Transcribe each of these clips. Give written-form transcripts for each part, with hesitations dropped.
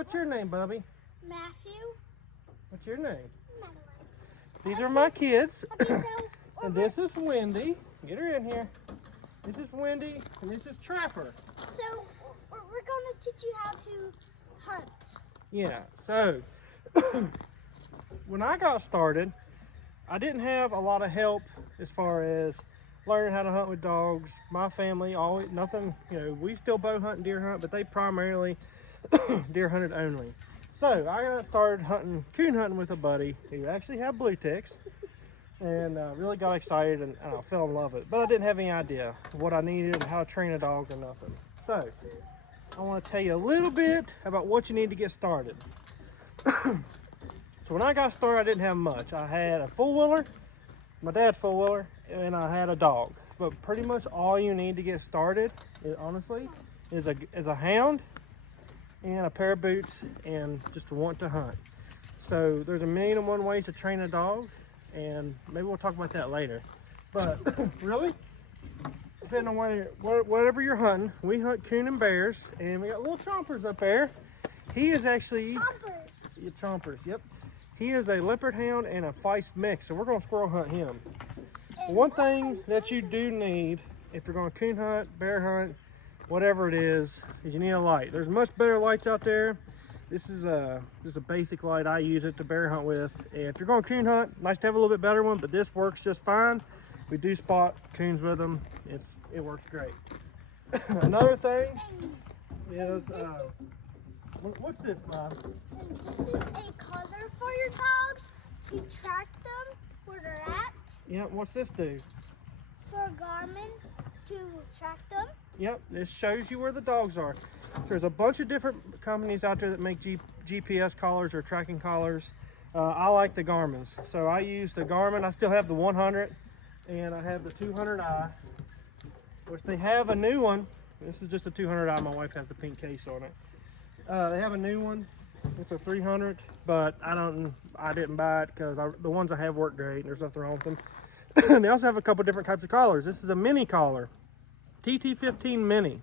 What's your name, Bubby? Matthew. What's your name? Madeline. These are my kids. Okay, so And this is Wendy. Get her in here. This is Wendy, and this is Trapper. so we're gonna teach you how to hunt. Yeah, so when I got started, I didn't have a lot of help as far as learning how to hunt with dogs. My family always nothing, we still bow hunt and deer hunt, but they primarily deer hunted only. So I got started coon hunting with a buddy who actually had blue ticks, and really got excited and I fell in love with it. But I didn't have any idea what I needed and how to train a dog or nothing. So I want to tell you a little bit about what you need to get started. So when I got started, I didn't have much. I had a four-wheeler, my dad's four-wheeler, and I had a dog. But pretty much all you need to get started, honestly, is a hound and a pair of boots and just to want to hunt. So there's 1,000,001 ways to train a dog, and maybe we'll talk about that later. But really, depending on whatever you're hunting, we hunt coon and bears, and we got little chompers up there. He is actually Chompers. Yeah, chompers. Yep. He is a leopard hound and a feist mix, so we're going to squirrel hunt him. One thing that you do need if you're going to coon hunt, bear hunt, whatever it is you need a light. There's much better lights out there. This is just a basic light. I use it to bear hunt with. And if you're going coon hunt, nice to have a little bit better one, but this works just fine. We do spot coons with them. It works great. Another thing is what's this, Bob? And this is a color for your dogs to track them where they're at. Yeah, what's this do? For Garmin to track them. Yep, this shows you where the dogs are. There's a bunch of different companies out there that make GPS collars or tracking collars. I like the Garmin's, so I use the Garmin. I still have the 100, and I have the 200i, which they have a new one. This is just a 200i. My wife has the pink case on it. They have a new one. It's a 300, but I didn't buy it because the ones I have work great. There's nothing wrong with them. They also have a couple different types of collars. This is a mini collar. TT15 mini,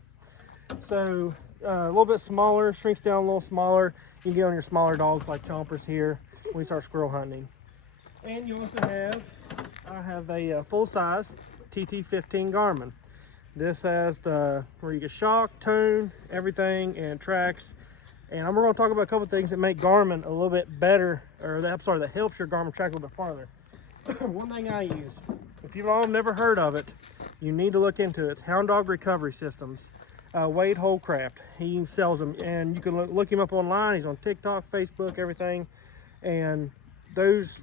so a little bit smaller, shrinks down a little smaller. You can get on your smaller dogs like chompers here when you start squirrel hunting. And you also I have a full-size TT15 Garmin. This has where you get shock, tone, everything, and tracks. And we're going to talk about a couple things that make Garmin a little bit better, that helps your Garmin track a little bit farther. One thing I use, if you've all never heard of it, you need to look into it. It's Hound Dog Recovery Systems. Wade Holcraft, he sells them, and you can look him up online. He's on TikTok, Facebook, everything. And those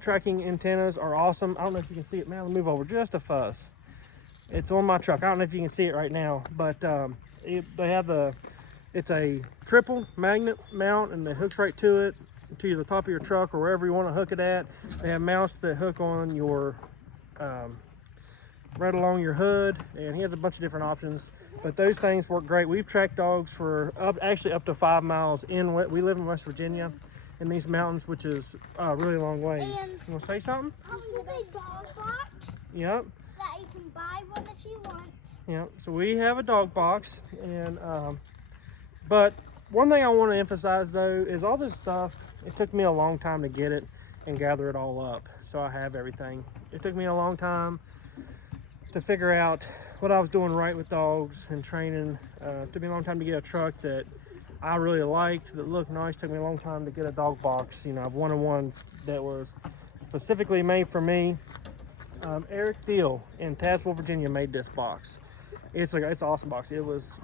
tracking antennas are awesome. I don't know if you can see it. Man, I'll move over just a fuss. It's on my truck. I don't know if you can see it right now, but it's a triple magnet mount, and it hooks right to the top of your truck or wherever you want to hook it at. They have mounts that hook on your right along your hood, and he has a bunch of different options, but those things work great. We've tracked dogs for actually up to 5 miles we live in West Virginia in these mountains, which is a really long ways. And you want to say something? This is a dog box. Yep. That you can buy one if you want. Yep. So we have a dog box, and but one thing I want to emphasize though is all this stuff, it took me a long time to get it and gather it all up, so I have everything. It took me a long time to figure out what I was doing right with dogs and training. It took me a long time to get a truck that I really liked, that looked nice. It took me a long time to get a dog box. I've wanted one that was specifically made for me. Eric Deal in Tazewell, Virginia made this box. It's an awesome box. It was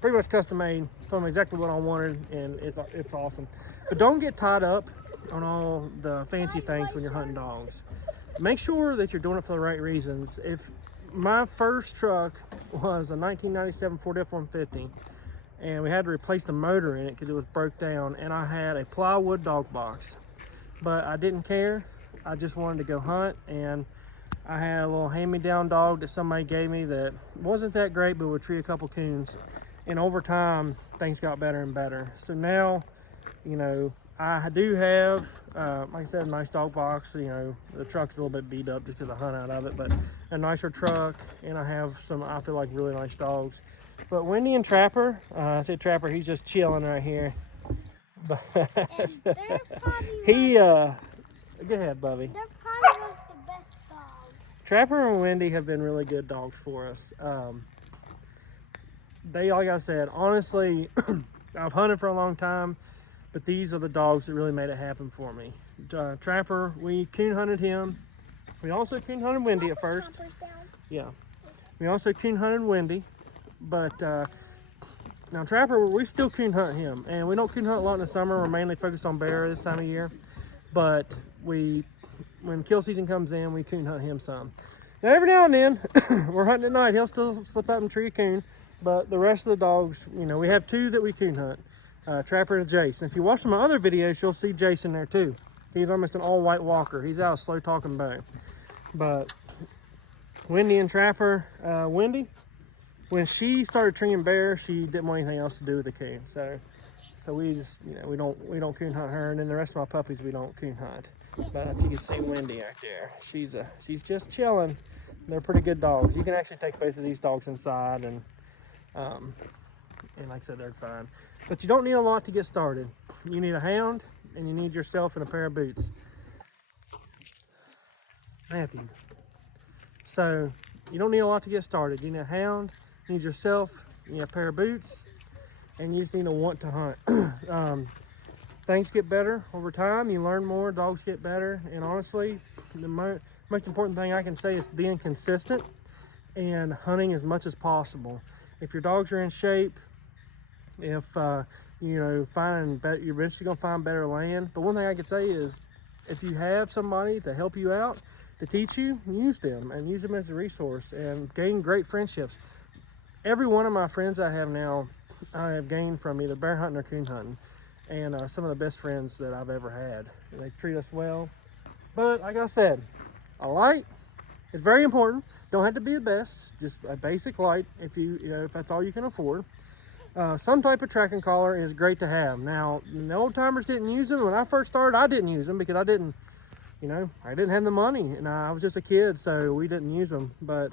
pretty much custom made. Told me exactly what I wanted, and it's awesome. But don't get tied up on all the fancy things when you're hunting dogs. Make sure that you're doing it for the right reasons. If my first truck was a 1997 Ford F-150, and we had to replace the motor in it because it was broke down, and I had a plywood dog box, but I didn't care. I just wanted to go hunt, and I had a little hand-me-down dog that somebody gave me that wasn't that great, but would treat a couple coons. And over time, things got better and better. So now, I do have, like I said, a nice dog box. The truck's a little bit beat up just because I hunt out of it, but a nicer truck, and I have some, I feel like, really nice dogs. But Wendy and Trapper, I said Trapper, he's just chilling right here. But And they're probably go ahead, Bubby. they're probably one of the best dogs. Trapper and Wendy have been really good dogs for us. They, like I said, honestly, I've hunted for a long time, but these are the dogs that really made it happen for me. Trapper, we coon hunted him. We also coon hunted Wendy at first. Chomper's down. Yeah. We also coon hunted Wendy, but now Trapper, we still coon hunt him, and we don't coon hunt a lot in the summer. We're mainly focused on bear this time of year, but when kill season comes in, we coon hunt him some. Now every now and then, we're hunting at night. He'll still slip out and tree a coon, but the rest of the dogs, you know, we have two that we coon hunt, Trapper and Jace. And if you watch some of my other videos, you'll see Jason there too. He's almost an all-white walker. He's out of slow talking bow. But Wendy and Trapper, Wendy, when she started treeing bear, she didn't want anything else to do with the coon. So we just, you know, we don't coon hunt her, and then the rest of my puppies we don't coon hunt. But if you can see Wendy right there, she's just chilling. They're pretty good dogs. You can actually take both of these dogs inside, and like I said, they're fine. But you don't need a lot to get started. You need a hound, and you need yourself and a pair of boots. Matthew. So you don't need a lot to get started. You need a hound, you need yourself, you need a pair of boots, and you just need to want to hunt. Things get better over time. You learn more, dogs get better, and honestly, the most important thing I can say is being consistent and hunting as much as possible. If your dogs are in shape, if you know, you're eventually gonna find better land. But one thing I can say is, if you have somebody to help you out, to teach you, use them and use them as a resource and gain great friendships. Every one of my friends I have now, I have gained from either bear hunting or coon hunting, and some of the best friends that I've ever had. And they treat us well. But like I said, a light is very important. Don't have to be the best, just a basic light if if that's all you can afford. Some type of tracking collar is great to have. Now, the old timers didn't use them. When I first started, I didn't use them because I didn't have the money, and I was just a kid, so we didn't use them. But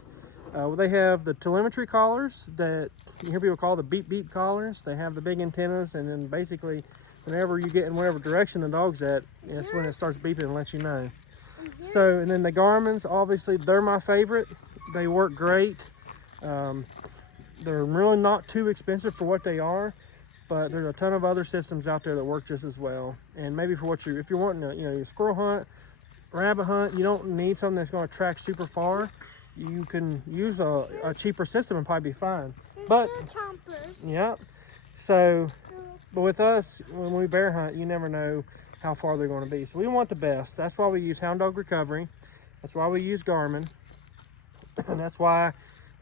they have the telemetry collars that you hear people call the beep beep collars. They have the big antennas, and then basically whenever you get in whatever direction the dog's at, that's when it starts beeping and lets you know. So, and then the Garmin's, obviously, they're my favorite. They work great. They're really not too expensive for what they are, but there's a ton of other systems out there that work just as well. And maybe for if you're wanting to, you squirrel hunt, rabbit hunt, you don't need something that's going to track super far. You can use a cheaper system and probably be fine. But yeah, so but with us, when we bear hunt, you never know how far they're going to be. So we want the best. That's why we use Hound Dog Recovery. That's why we use Garmin. And that's why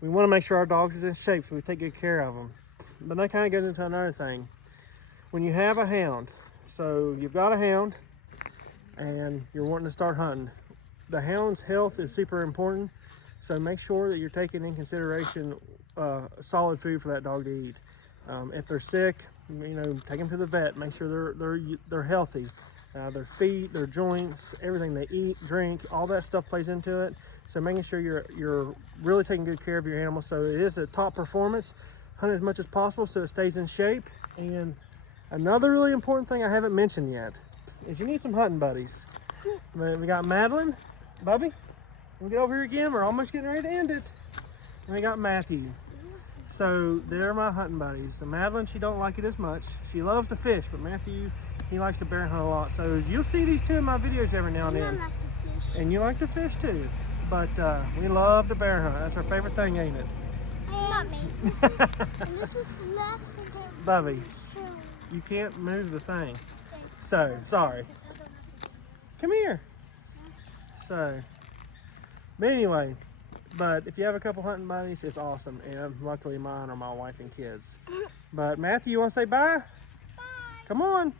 we want to make sure our dogs is in shape, so we take good care of them. But that kind of goes into another thing. When you have a hound, so you've got a hound and you're wanting to start hunting, the hound's health is super important. So make sure that you're taking in consideration solid food for that dog to eat. If they're sick, take them to the vet. Make sure they're healthy. Their feet, their joints, everything they eat, drink, all that stuff plays into it. So making sure you're really taking good care of your animal. So it is a top performance. Hunt as much as possible so it stays in shape. And another really important thing I haven't mentioned yet is you need some hunting buddies. We got Madeline, Bubby. We'll get over here again. We're almost getting ready to end it. And we got Matthew. So they're my hunting buddies. So Madeline, she don't like it as much. She loves to fish, but Matthew, he likes to bear hunt a lot. So you'll see these two in my videos every now and then. I like to fish. And you like to fish too. But we love to bear hunt. That's our favorite thing, ain't it? Not me. And this is less for them. Bubby, you can't move the thing. So, sorry. Come here. So, but anyway, but if you have a couple hunting buddies, it's awesome. And luckily mine are my wife and kids. But Matthew, you want to say bye? Bye. Come on.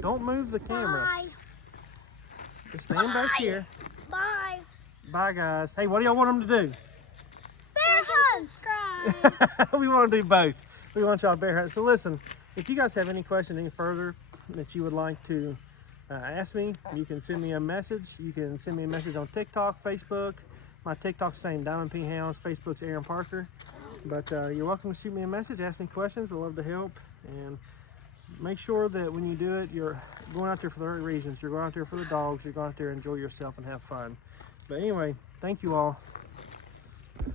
Don't move the camera. Bye. Just stand back here. Bye. Bye, guys. Hey, what do y'all want them to do? Bear hunt. Subscribe. We want to do both. We want y'all to bear hunt. So listen, if you guys have any questions any further that you would like to ask me, you can send me a message. You can send me a message on TikTok, Facebook, My TikTok's saying Diamond P Hounds, Facebook's Aaron Parker. But you're welcome to shoot me a message, ask me questions. I'd love to help. And make sure that when you do it, you're going out there for the right reasons. You're going out there for the dogs. You're going out there to enjoy yourself and have fun. But anyway, thank you all.